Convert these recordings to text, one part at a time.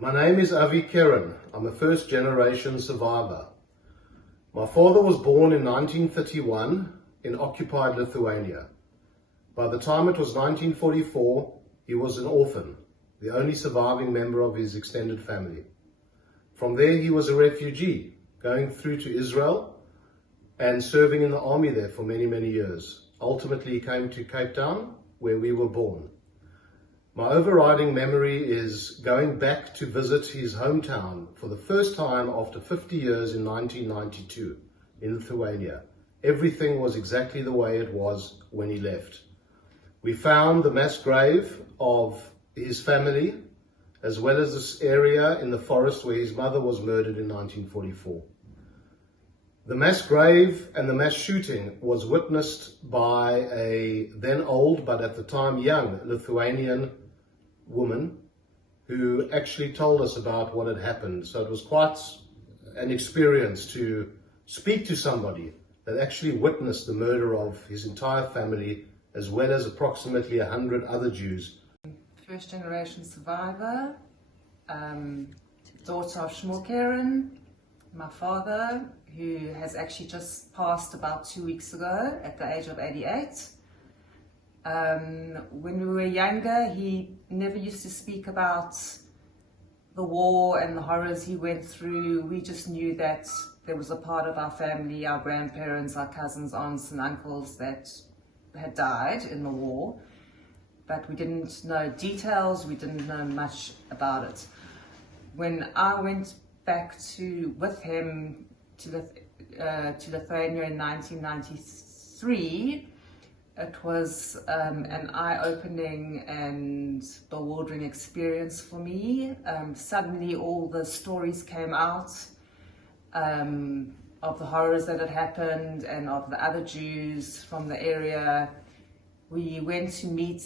My name is Avi Keren. I'm a first-generation survivor. My father was born in 1931 in occupied Lithuania. By the time it was 1944, he was an orphan, the only surviving member of his extended family. From there, he was a refugee, going through to Israel and serving in the army there for many, many years. Ultimately, he came to Cape Town, where we were born. My overriding memory is going back to visit his hometown for the first time after 50 years in 1992 in Lithuania. Everything was exactly the way it was when he left. We found the mass grave of his family, as well as this area in the forest where his mother was murdered in 1944. The mass grave and the mass shooting was witnessed by a then old, but at the time young, Lithuanian woman who actually told us about what had happened. So it was quite an experience to speak to somebody that actually witnessed the murder of his entire family, as well as approximately 100 other Jews. First generation survivor, daughter of Shmuel Keren, my father, who has actually just passed about 2 weeks ago at the age of 88. When we were younger, he never used to speak about the war and the horrors he went through. We just knew that there was a part of our family, our grandparents, our cousins, aunts and uncles that had died in the war, but we didn't know details, we didn't know much about it. When I went back with him to Lithuania in 1993, it was an eye-opening and bewildering experience for me. Suddenly all the stories came out of the horrors that had happened and of the other Jews from the area. We went to meet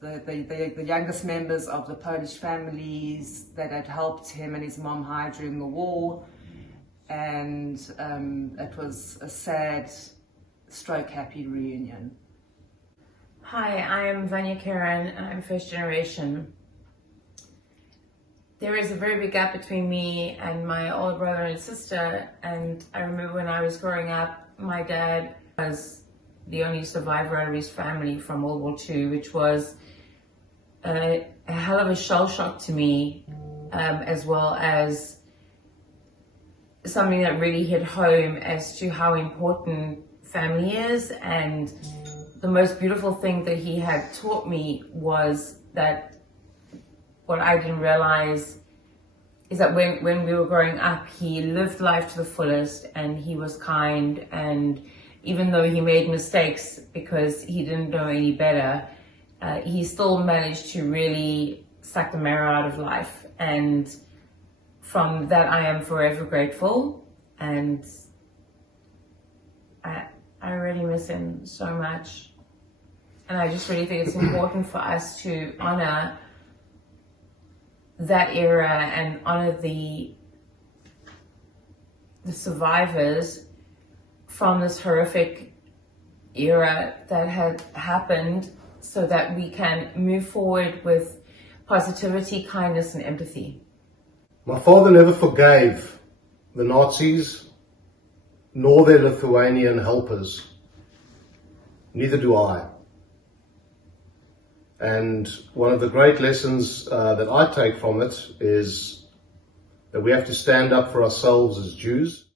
the youngest members of the Polish families that had helped him and his mom hide during the war. And it was a sad, happy reunion. Hi, I am Vanya Keren and I'm first generation. There is a very big gap between me and my older brother and sister, and I remember when I was growing up, my dad was the only survivor out of his family from World War II, which was a hell of a shell shock to me, as well as something that really hit home as to how important family is. And the most beautiful thing that he had taught me was that what I didn't realize is that when we were growing up, he lived life to the fullest and he was kind, and even though he made mistakes because he didn't know any better, he still managed to really suck the marrow out of life. And from that, I am forever grateful, and I really miss him so much. And I just really think it's important for us to honor that era and honor the survivors from this horrific era that had happened, so that we can move forward with positivity, kindness and empathy. My father never forgave the Nazis nor their Lithuanian helpers. Neither do I. And one of the great lessons that I take from it is that we have to stand up for ourselves as Jews.